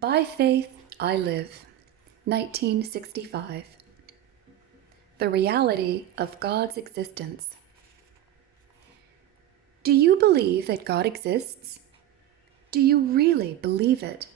By Faith I Live, 1965. The Reality of God's Existence. Do you believe that God exists? Do you really believe it,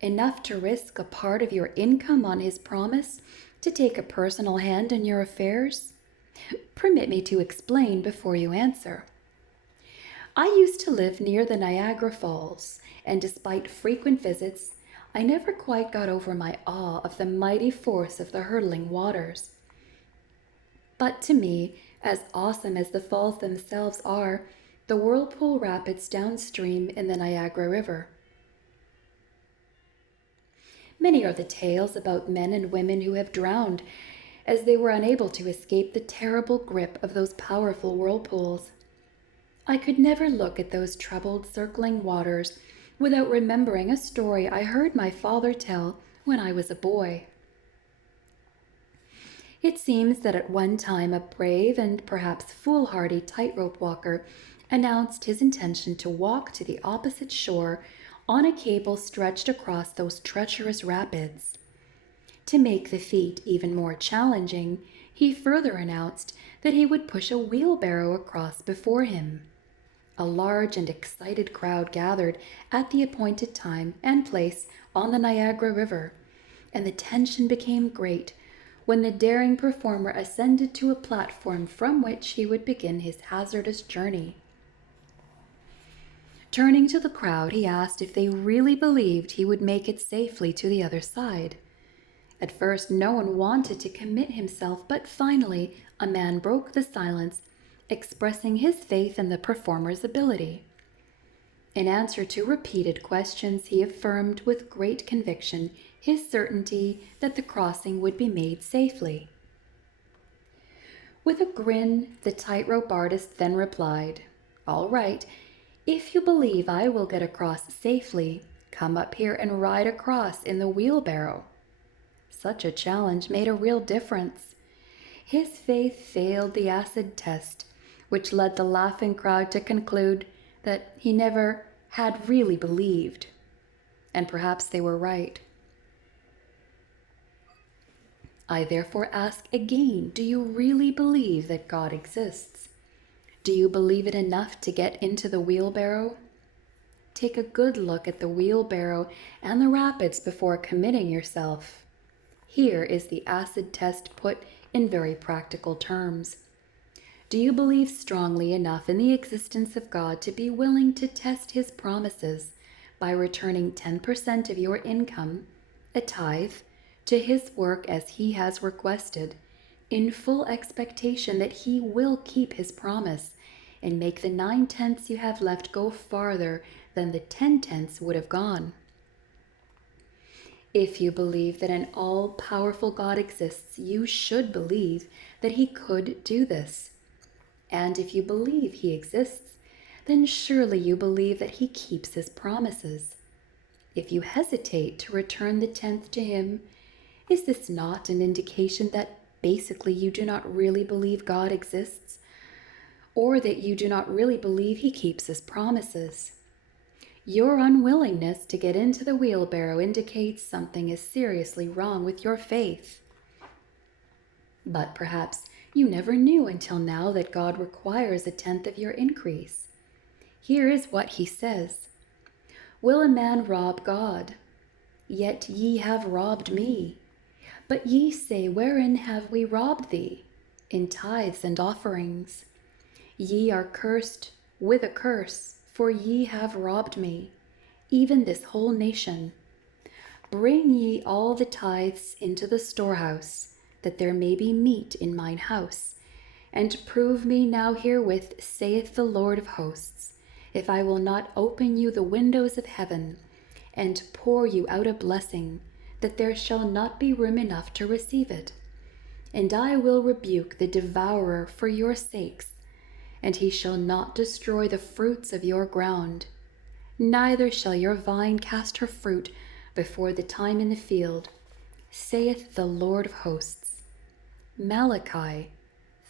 enough to risk a part of your income on His promise to take a personal hand in your affairs? Permit me to explain before you answer. I used to live near the Niagara Falls, and despite frequent visits, I never quite got over my awe of the mighty force of the hurtling waters. But to me, as awesome as the falls themselves are, the whirlpool rapids downstream in the Niagara River. Many are the tales about men and women who have drowned as they were unable to escape the terrible grip of those powerful whirlpools. I could never look at those troubled, circling waters without remembering a story I heard my father tell when I was a boy. It seems that at one time a brave and perhaps foolhardy tightrope walker announced his intention to walk to the opposite shore on a cable stretched across those treacherous rapids. To make the feat even more challenging, he further announced that he would push a wheelbarrow across before him. A large and excited crowd gathered at the appointed time and place on the Niagara River, and the tension became great when the daring performer ascended to a platform from which he would begin his hazardous journey. Turning to the crowd, he asked if they really believed he would make it safely to the other side. At first, no one wanted to commit himself, but finally, a man broke the silence, expressing his faith in the performer's ability. In answer to repeated questions, he affirmed with great conviction his certainty that the crossing would be made safely. With a grin, the tightrope artist then replied, "All right, if you believe I will get across safely, come up here and ride across in the wheelbarrow." Such a challenge made a real difference. His faith failed the acid test, which led the laughing crowd to conclude that he never had really believed. And perhaps they were right. I therefore ask again, do you really believe that God exists? Do you believe it enough to get into the wheelbarrow? Take a good look at the wheelbarrow and the rapids before committing yourself. Here is the acid test put in very practical terms. Do you believe strongly enough in the existence of God to be willing to test His promises by returning 10% of your income, a tithe, to His work as He has requested, in full expectation that He will keep His promise and make the 9/10 you have left go farther than the 10/10 would have gone? If you believe that an all-powerful God exists, you should believe that He could do this. And if you believe He exists, then surely you believe that He keeps His promises. If you hesitate to return the 10th to Him, is this not an indication that basically you do not really believe God exists, or that you do not really believe He keeps His promises? Your unwillingness to get into the wheelbarrow indicates something is seriously wrong with your faith. But perhaps you never knew until now that God requires 1/10 of your increase. Here is what He says, "Will a man rob God? Yet ye have robbed me. But ye say, wherein have we robbed thee? In tithes and offerings. Ye are cursed with a curse, for ye have robbed me, even this whole nation. Bring ye all the tithes into the storehouse, that there may be meat in mine house. And prove me now herewith, saith the Lord of hosts, if I will not open you the windows of heaven, and pour you out a blessing, that there shall not be room enough to receive it. And I will rebuke the devourer for your sakes, and he shall not destroy the fruits of your ground. Neither shall your vine cast her fruit before the time in the field, saith the Lord of hosts." Malachi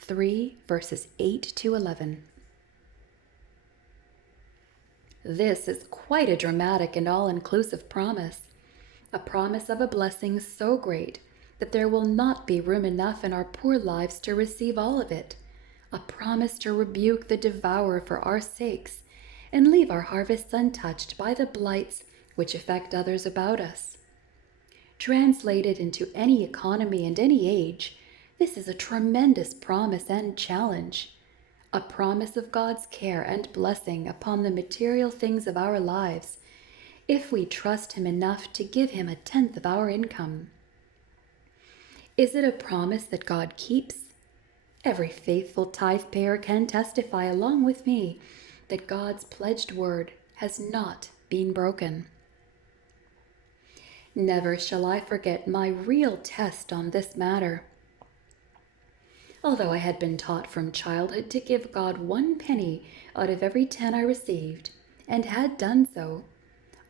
3, verses 8 to 11. This is quite a dramatic and all-inclusive promise. a promise of a blessing so great that there will not be room enough in our poor lives to receive all of it, a promise to rebuke the devourer for our sakes and leave our harvests untouched by the blights which affect others about us. Translated into any economy and any age, this is a tremendous promise and challenge, a promise of God's care and blessing upon the material things of our lives, if we trust Him enough to give Him 1/10 of our income. Is it a promise that God keeps? Every faithful tithe payer can testify along with me that God's pledged word has not been broken. Never shall I forget my real test on this matter. Although I had been taught from childhood to give God 1 penny out of every 10 I received, and had done so,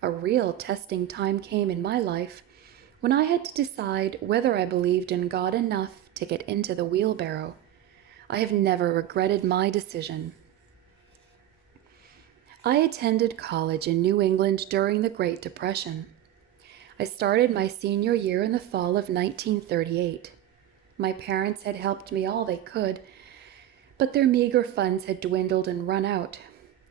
a real testing time came in my life when I had to decide whether I believed in God enough to get into the wheelbarrow. I have never regretted my decision. I attended college in New England during the Great Depression. I started my senior year in the fall of 1938. My parents had helped me all they could, but their meager funds had dwindled and run out,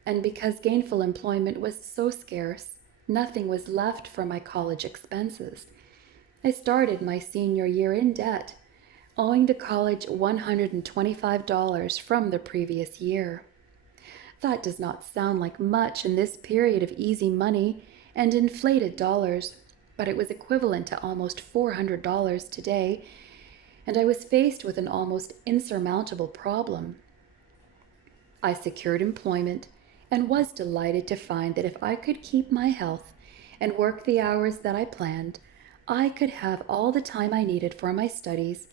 and because gainful employment was so scarce, nothing was left for my college expenses. I started my senior year in debt, owing the college $125 from the previous year. That does not sound like much in this period of easy money and inflated dollars, but it was equivalent to almost $400 today, and I was faced with an almost insurmountable problem. I secured employment and was delighted to find that if I could keep my health and work the hours that I planned, I could have all the time I needed for my studies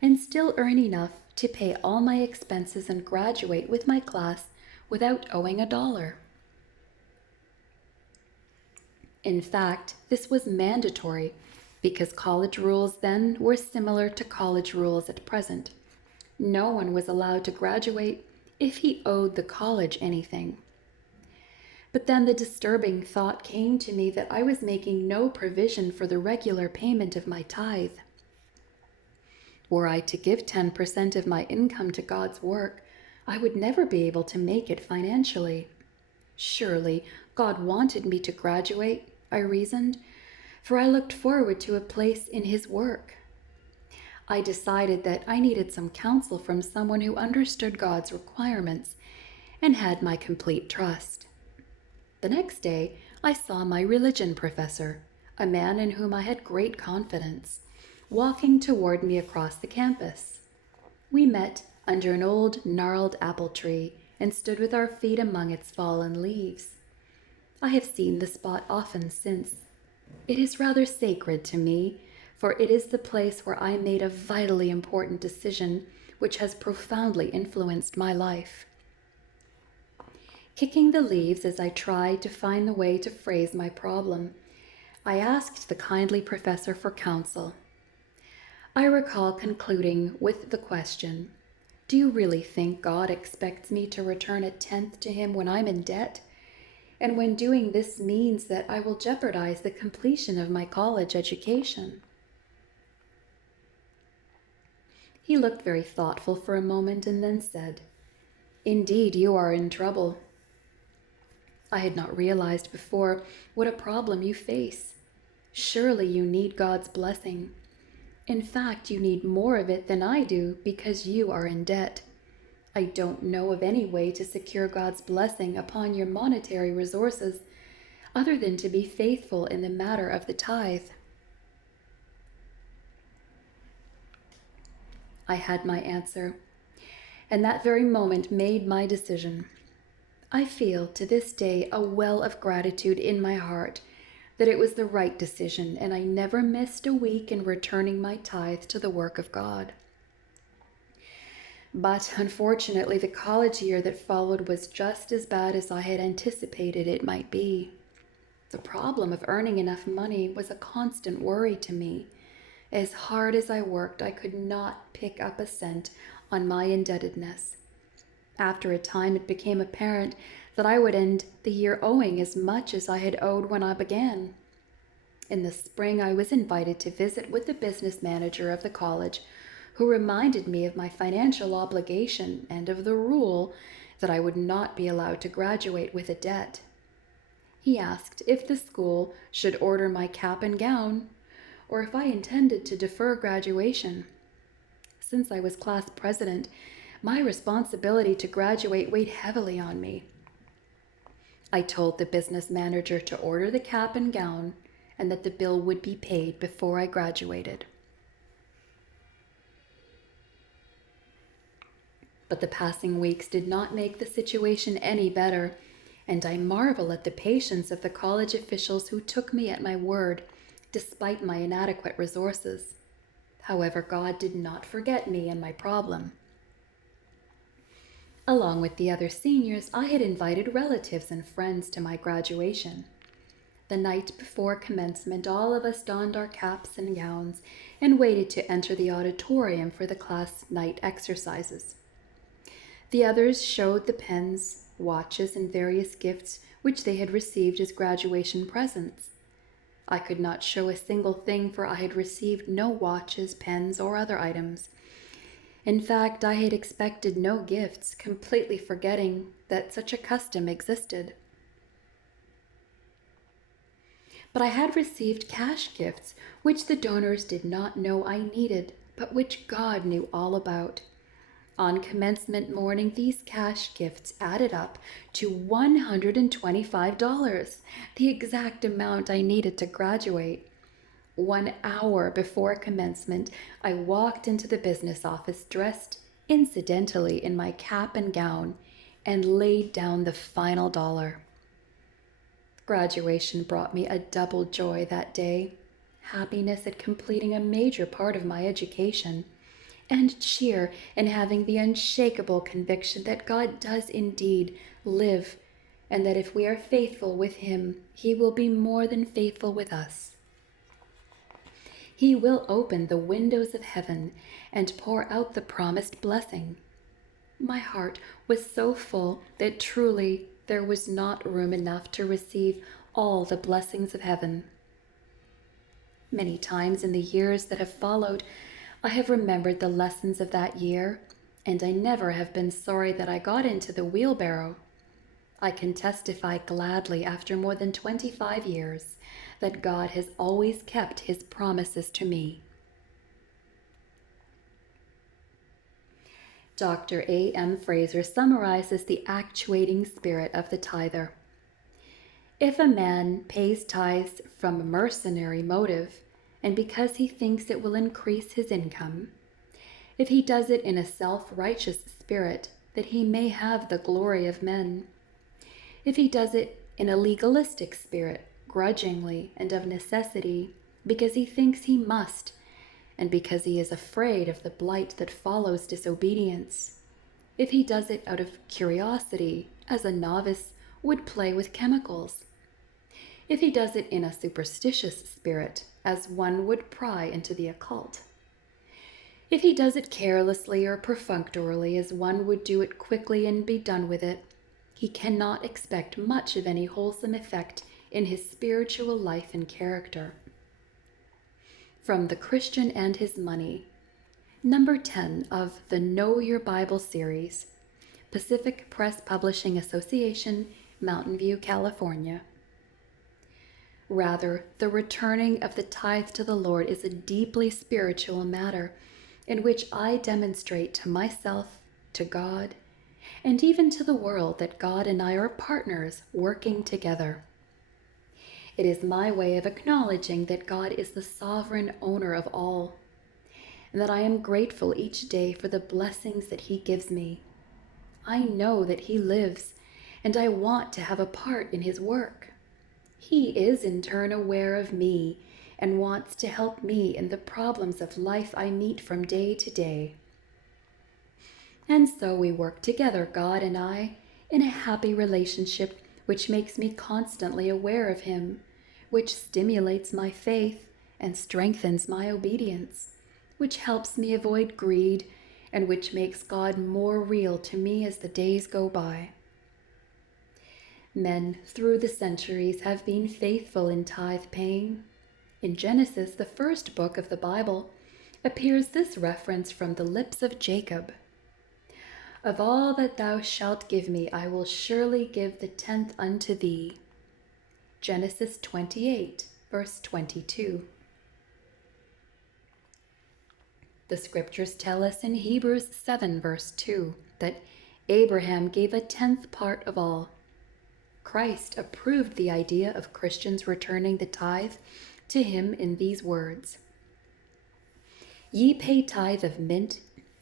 and still earn enough to pay all my expenses and graduate with my class without owing $1. In fact, this was mandatory because college rules then were similar to college rules at present. No one was allowed to graduate if he owed the college anything. But then the disturbing thought came to me that I was making no provision for the regular payment of my tithe. Were I to give 10% of my income to God's work, I would never be able to make it financially. Surely God wanted me to graduate, I reasoned, for I looked forward to a place in His work. I decided that I needed some counsel from someone who understood God's requirements and had my complete trust. The next day, I saw my religion professor, a man in whom I had great confidence, walking toward me across the campus. We met under an old gnarled apple tree and stood with our feet among its fallen leaves. I have seen the spot often since. It is rather sacred to me, for it is the place where I made a vitally important decision which has profoundly influenced my life. Kicking the leaves as I tried to find the way to phrase my problem, I asked the kindly professor for counsel. I recall concluding with the question, "Do you really think God expects me to return 1/10 to Him when I'm in debt? And when doing this means that I will jeopardize the completion of my college education?" He looked very thoughtful for a moment and then said, "Indeed, you are in trouble. I had not realized before what a problem you face. Surely you need God's blessing. In fact, you need more of it than I do because you are in debt. I don't know of any way to secure God's blessing upon your monetary resources other than to be faithful in the matter of the tithe." I had my answer, and that very moment made my decision. I feel to this day a well of gratitude in my heart that it was the right decision, and I never missed a week in returning my tithe to the work of God. But unfortunately, the college year that followed was just as bad as I had anticipated it might be. The problem of earning enough money was a constant worry to me. As hard as I worked, I could not pick up a cent on my indebtedness. After a time, it became apparent that I would end the year owing as much as I had owed when I began. In the spring, I was invited to visit with the business manager of the college, who reminded me of my financial obligation and of the rule that I would not be allowed to graduate with a debt. He asked if the school should order my cap and gown, or if I intended to defer graduation. Since I was class president, my responsibility to graduate weighed heavily on me. I told the business manager to order the cap and gown and that the bill would be paid before I graduated. But the passing weeks did not make the situation any better, and I marvel at the patience of the college officials who took me at my word, despite my inadequate resources. However, God did not forget me and my problem. Along with the other seniors, I had invited relatives and friends to my graduation. The night before commencement, all of us donned our caps and gowns and waited to enter the auditorium for the class night exercises. The others showed the pens, watches, and various gifts which they had received as graduation presents. I could not show a single thing, for I had received no watches, pens, or other items. In fact, I had expected no gifts, completely forgetting that such a custom existed. But I had received cash gifts, which the donors did not know I needed, but which God knew all about. On commencement morning, these cash gifts added up to $125, the exact amount I needed to graduate. 1 hour before commencement, I walked into the business office dressed incidentally in my cap and gown and laid down the final dollar. Graduation brought me a double joy that day: happiness at completing a major part of my education, and cheer in having the unshakable conviction that God does indeed live, and that if we are faithful with Him, He will be more than faithful with us. He will open the windows of heaven and pour out the promised blessing. My heart was so full that truly there was not room enough to receive all the blessings of heaven. Many times in the years that have followed, I have remembered the lessons of that year, and I never have been sorry that I got into the wheelbarrow. I can testify gladly after more than 25 years that God has always kept His promises to me. Dr. A.M. Fraser summarizes the actuating spirit of the tither. If a man pays tithes from a mercenary motive, and because he thinks it will increase his income, if he does it in a self-righteous spirit that he may have the glory of men, if he does it in a legalistic spirit, grudgingly and of necessity, because he thinks he must, and because he is afraid of the blight that follows disobedience, if he does it out of curiosity, as a novice would play with chemicals, if he does it in a superstitious spirit, as one would pry into the occult, if he does it carelessly or perfunctorily, as one would do it quickly and be done with it, he cannot expect much of any wholesome effect in his spiritual life and character. From The Christian and His Money, number 10 of the Know Your Bible series, Pacific Press Publishing Association, Mountain View, California. Rather, the returning of the tithe to the Lord is a deeply spiritual matter in which I demonstrate to myself, to God, and even to the world that God and I are partners working together. It is my way of acknowledging that God is the sovereign owner of all, and that I am grateful each day for the blessings that He gives me. I know that He lives, and I want to have a part in His work. He is in turn aware of me and wants to help me in the problems of life I meet from day to day. And so we work together, God and I, in a happy relationship which makes me constantly aware of Him, which stimulates my faith and strengthens my obedience, which helps me avoid greed, and which makes God more real to me as the days go by. Men through the centuries have been faithful in tithe paying. In Genesis, the first book of the Bible, appears this reference from the lips of Jacob: "Of all that thou shalt give me, I will surely give the tenth unto thee." Genesis 28, verse 22. The scriptures tell us in Hebrews 7, verse 2, that Abraham gave a tenth part of all. Christ approved the idea of Christians returning the tithe to him in these words: "Ye pay tithe of mint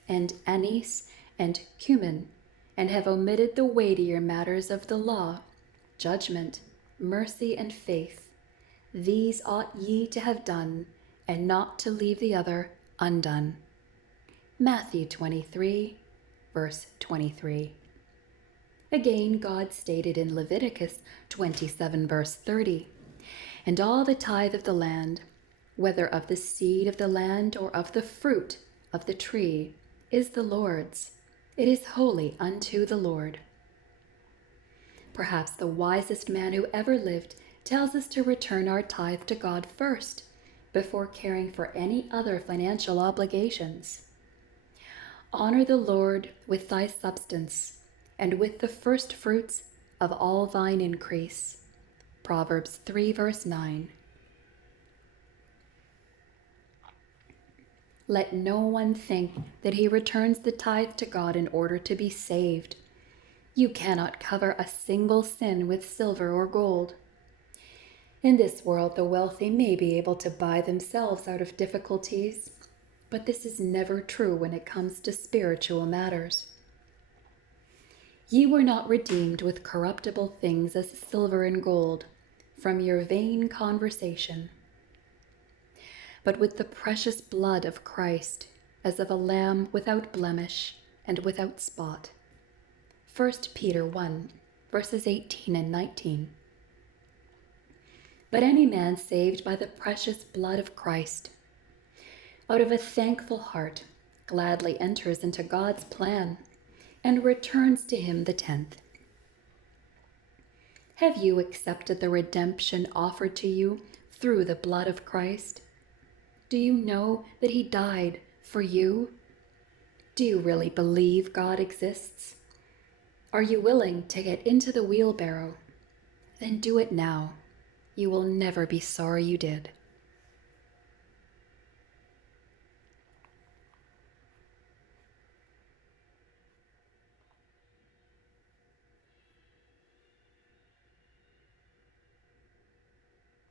and anise and cumin, and have omitted the weightier matters of the law, judgment, mercy, and faith. These ought ye to have done, and not to leave the other undone." Matthew 23, verse 23. Again, God stated in Leviticus 27, verse 30, "And all the tithe of the land, whether of the seed of the land or of the fruit of the tree, is the Lord's. It is holy unto the Lord." Perhaps the wisest man who ever lived tells us to return our tithe to God first, before caring for any other financial obligations. "Honor the Lord with thy substance, and with the first fruits of all thine increase." Proverbs 3, verse 9. Let no one think that he returns the tithe to God in order to be saved. You cannot cover a single sin with silver or gold. In this world, the wealthy may be able to buy themselves out of difficulties, but this is never true when it comes to spiritual matters. Ye were not redeemed with corruptible things as silver and gold from your vain conversation, but with the precious blood of Christ, as of a lamb without blemish and without spot. 1 Peter 1, verses 18 and 19. But any man saved by the precious blood of Christ, out of a thankful heart, gladly enters into God's plan and returns to him the tenth. Have you accepted the redemption offered to you through the blood of Christ? Do you know that he died for you? Do you really believe God exists? Are you willing to get into the wheelbarrow? Then do it now. You will never be sorry you did.